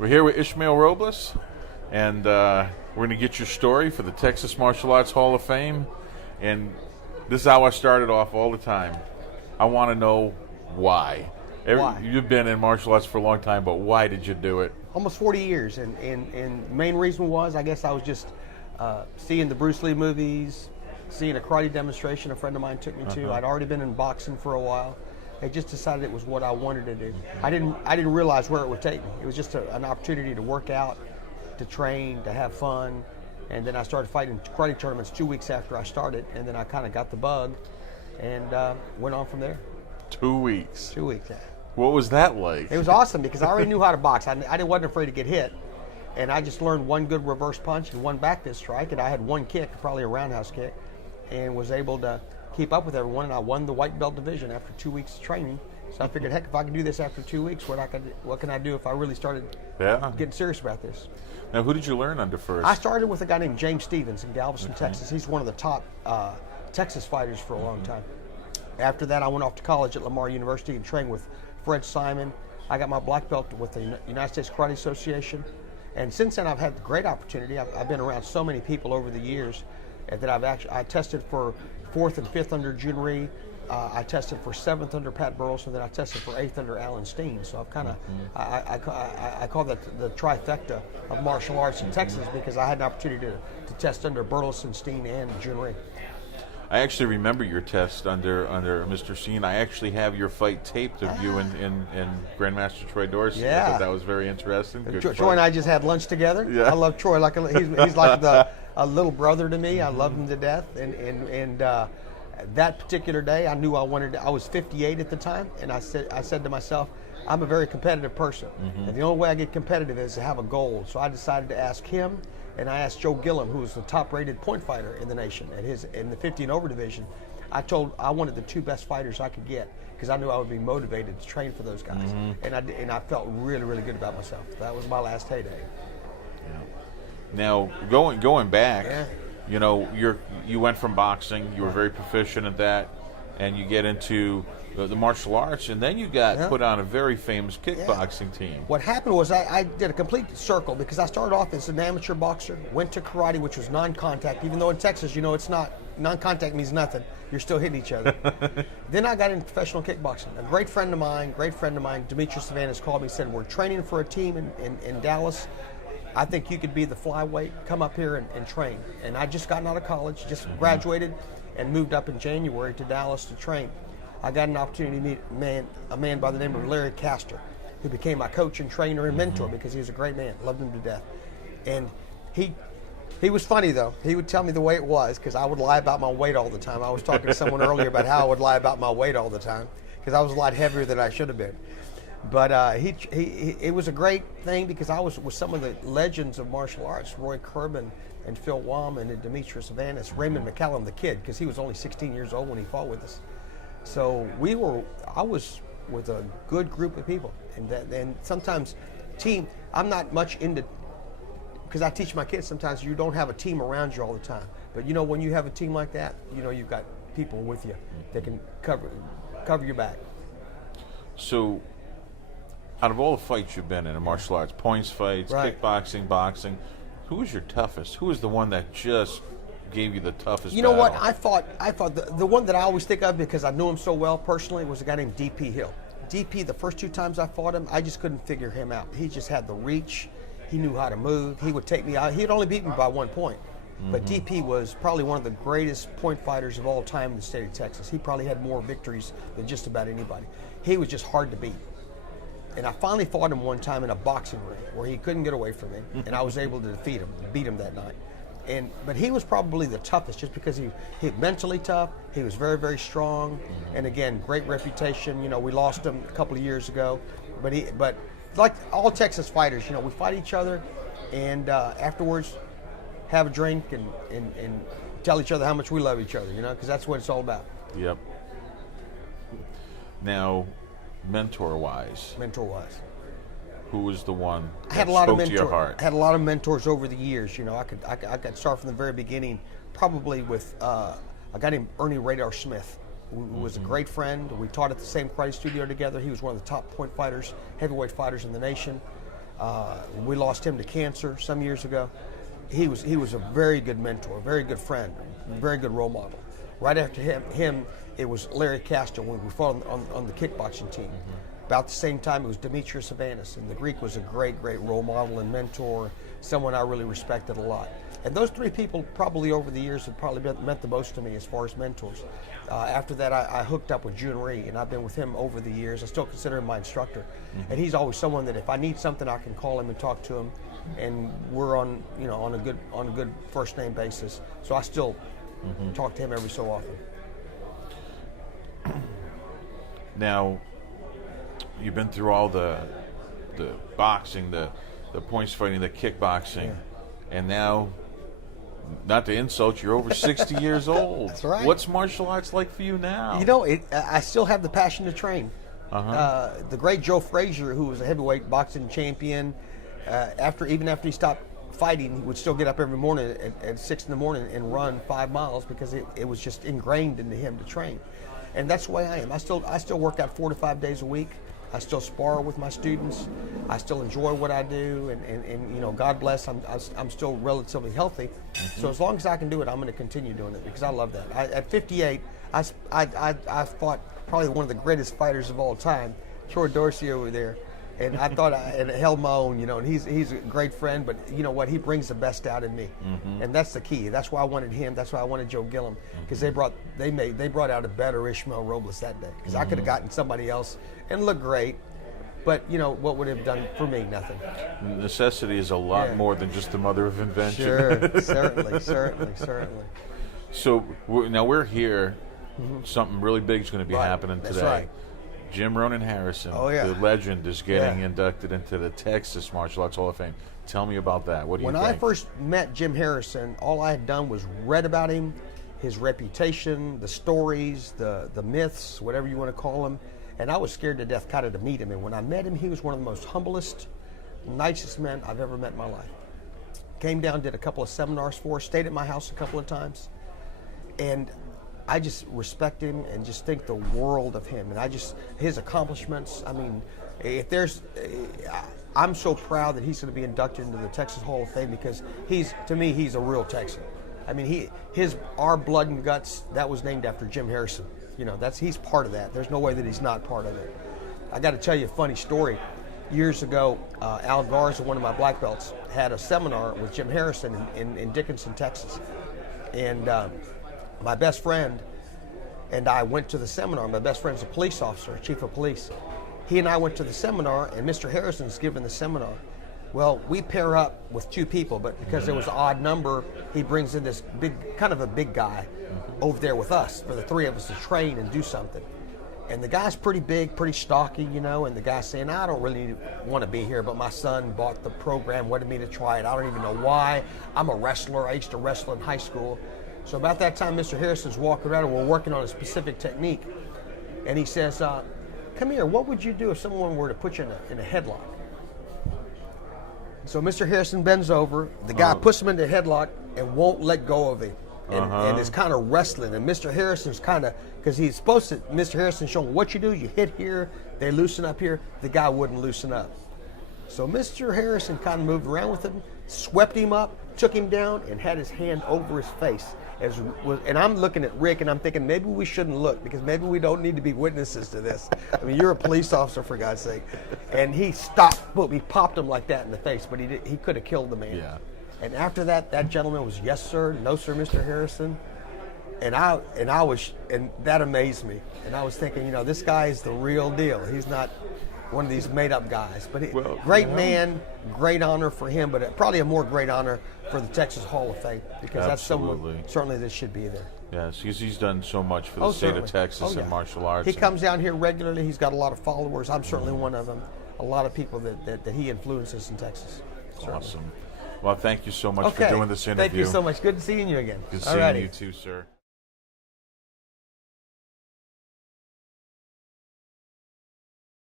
We're here with Ishmael Robles, and we're going to get your story for the Texas Martial Arts Hall of Fame. And this is how I started off all the time. I want to know why. Why? You've been in martial arts for a long time, but why did you do it? Almost 40 years, and the main reason was, I guess I was just seeing the Bruce Lee movies, seeing a karate demonstration a friend of mine took me to. I'd already been in boxing for a while. I just decided it was what I wanted to do. I didn't realize where it would take me. It was just an opportunity to work out, to train, to have fun, and then I started fighting karate tournaments 2 weeks after I started, and then I kind of got the bug, and went on from there. 2 weeks. 2 weeks, yeah. What was that like? It was awesome because I already knew how to box. I wasn't afraid to get hit, and I just learned one good reverse punch and one back fist strike, and I had one kick, probably a roundhouse kick, and was able to keep up with everyone, and I won the white belt division after 2 weeks of training. So I figured, heck, if I can do this after 2 weeks, what can I do if I really started getting serious about this? Now, who did you learn under first? I started with a guy named James Stevens in Galveston, Texas. He's one of the top Texas fighters for a long time. After that, I went off to college at Lamar University and trained with Fred Simon. I got my black belt with the United States Karate Association. And since then, I've had the great opportunity. I've been around so many people over the years that I tested for 4th and 5th under Jun Rhee. I tested for 7th under Pat Burleson, and then I tested for 8th under Alan Steen. So I've kind of, I call that the trifecta of martial arts in Texas because I had an opportunity to test under Burleson, Steen, and Jun Rhee. I actually remember your test under Mr. Steen. I actually have your fight taped of you and Grandmaster Troy Dorsey. Yeah. I thought that was very interesting. Troy and I just had lunch together. Yeah. I love Troy. He's like a little brother to me. I love him to death. And that particular day, I knew I was 58 at the time, and I said to myself, I'm a very competitive person. And the only way I get competitive is to have a goal. So I decided to ask him. And I asked Joe Gillum, who was the top-rated point fighter in the nation in the 50 and over division. I wanted the two best fighters I could get because I knew I would be motivated to train for those guys. And I felt really, really good about myself. That was my last heyday. Yeah. Now going back, you went from boxing. You were very proficient at that, and you get into the martial arts, and then you got put on a very famous kickboxing team. What happened was I did a complete circle because I started off as an amateur boxer, went to karate, which was non-contact, even though in Texas, it's not, non-contact means nothing. You're still hitting each other. Then I got into professional kickboxing. A great friend of mine, Demetrius Savanas, called me and said, we're training for a team in Dallas. I think you could be the flyweight. Come up here and train. And I just gotten out of college, just graduated, and moved up in January to Dallas to train. I got an opportunity to meet a man by the name of Larry Castor, who became my coach and trainer and mentor because he was a great man, loved him to death. And he was funny, though. He would tell me the way it was because I would lie about my weight all the time. I was talking to someone earlier about how I would lie about my weight all the time because I was a lot heavier than I should have been. But it was a great thing because I was with some of the legends of martial arts, Roy Kerbin and Phil Wallman and Demetrius Savanas, Raymond McCallum the kid, because he was only 16 years old when he fought with us. So I was with a good group of people, and sometimes I'm not much into, because I teach my kids sometimes you don't have a team around you all the time. But when you have a team like that, you've got people with you that can cover your back. So, out of all the fights you've been in martial arts, points fights, kickboxing, boxing, who was your toughest? Who was the one that just gave you the toughest You know battle? what? I thought the one that I always think of because I knew him so well personally was a guy named D.P. Hill. D.P., the first 2 times I fought him, I just couldn't figure him out. He just had the reach. He knew how to move. He would take me out. He'd only beat me by 1 point. But D.P. was probably one of the greatest point fighters of all time in the state of Texas. He probably had more victories than just about anybody. He was just hard to beat. And I finally fought him one time in a boxing ring where he couldn't get away from me, and I was able to beat him that night. But he was probably the toughest just because he mentally tough. He was very, very strong. And again, great reputation. We lost him a couple of years ago. But like all Texas fighters, we fight each other and afterwards have a drink and tell each other how much we love each other, because that's what it's all about. Yep. Now, mentor-wise, who was the one that spoke to your heart? I had a lot of mentors over the years. I could start from the very beginning, probably with a guy named Ernie Radar Smith, who was a great friend. We taught at the same karate studio together. He was one of the top point fighters, heavyweight fighters in the nation. We lost him to cancer some years ago. He was a very good mentor, a very good friend, very good role model. Right after him it was Larry Castro when we fought on the kickboxing team. About the same time, it was Demetrius Avanis, and the Greek was a great role model and mentor, someone I really respected a lot. And those three people probably over the years have probably meant the most to me as far as mentors. After that, I hooked up with Jun Rhee, and I've been with him over the years. I still consider him my instructor. And he's always someone that if I need something, I can call him and talk to him, and we're on a good first name basis. So I still talk to him every so often. Now, you've been through all the boxing, the points fighting, the kickboxing, and now, not to insult, you're over 60 years old. That's right. What's martial arts like for you now? You know, I still have the passion to train. The great Joe Frazier, who was a heavyweight boxing champion, even after he stopped fighting, he would still get up every morning at 6 in the morning and run 5 miles because it was just ingrained into him to train. And that's the way I am. I still work out 4 to 5 days a week. I still spar with my students. I still enjoy what I do, and you know, God bless, I'm still relatively healthy. So as long as I can do it, I'm going to continue doing it because I love that. At 58, I fought probably one of the greatest fighters of all time, Troy Dorsey over there, and I thought I held my own, you know. And he's a great friend, but you know what? He brings the best out in me, and that's the key. That's why I wanted him. That's why I wanted Joe Gillum, because they brought out a better Ishmael Robles that day. Because I could have gotten somebody else and looked great, but you know what would it have done for me? Nothing. Necessity is a lot more than just the mother of invention. Sure, certainly. So now we're here. Something really big is going to be happening today. That's right. Jim Ronan Harrison, the legend, is getting inducted into the Texas Martial Arts Hall of Fame. Tell me about that. What do you think? When I first met Jim Harrison, all I had done was read about him, his reputation, the stories, the myths, whatever you want to call them, and I was scared to death kind of to meet him. And when I met him, he was one of the most humblest, nicest men I've ever met in my life. Came down, did a couple of seminars for us, stayed at my house a couple of times, and I just respect him and just think the world of him, and his accomplishments. I mean, I'm so proud that he's going to be inducted into the Texas Hall of Fame because to me, he's a real Texan. I mean, our blood and guts, that was named after Jim Harrison. You know, he's part of that. There's no way that he's not part of it. I got to tell you a funny story. Years ago, Al Garza, one of my black belts, had a seminar with Jim Harrison in Dickinson, Texas, and my best friend and I went to the seminar. My best friend's a police officer, chief of police. He and I went to the seminar, and Mr. Harrison's giving the seminar. Well, we pair up with 2 people, but because there was an odd number, he brings in this kind of a big guy over there with us for the 3 of us to train and do something. And the guy's pretty big, pretty stocky, you know, and the guy's saying, I don't really want to be here, but my son bought the program, wanted me to try it. I don't even know why. I'm a wrestler. I used to wrestle in high school. So about that time, Mr. Harrison's walking around and we're working on a specific technique. And he says, come here, what would you do if someone were to put you in a headlock? So Mr. Harrison bends over, the guy puts him into a headlock and won't let go of him. And is kind of wrestling. And Mr. Harrison's kind of, because he's supposed to, Mr. Harrison's showing what you do, you hit here, they loosen up here, the guy wouldn't loosen up. So Mr. Harrison kind of moved around with him, swept him up, took him down, and had his hand over his face. And I'm looking at Rick, and I'm thinking maybe we shouldn't look because maybe we don't need to be witnesses to this. I mean, you're a police officer, for God's sake. And he stopped, boom, he popped him like that in the face, but he could have killed the man. Yeah. And after that, that gentleman was, yes, sir, no, sir, Mr. Harrison. And that amazed me. And I was thinking, you know, this guy is the real deal. He's not one of these made-up guys. But great man, great honor for him, but probably a more great honor for the Texas Hall of Fame because that's someone certainly that should be there. Yes, because he's done so much for the state of Texas and martial arts. He comes down here regularly. He's got a lot of followers. I'm certainly one of them. A lot of people that he influences in Texas. Awesome. Certainly. Well, thank you so much for doing this interview. Thank you so much. Good seeing you again. Good seeing you too, sir.